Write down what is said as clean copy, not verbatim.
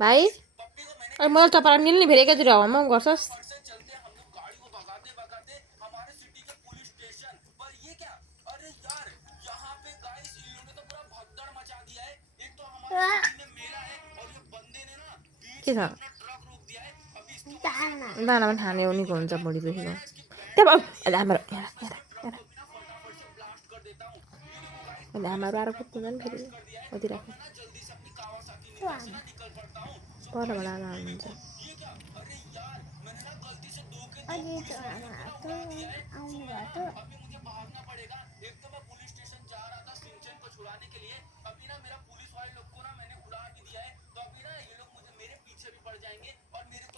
भाइ अरे मैले तपाईँ मिल्ने फेरि एकातिर हावामा गर्छस् के छ दाना पनि खाने हो निको हुन्छ भोलिदेखिको त्यहाँ हाम्रो अहिले आमाहरू आएर कुद्नु नि फेरि कति राख्नु परबाट आमा हुनुहुन्छ अघि त आमा आएको आउनु भएको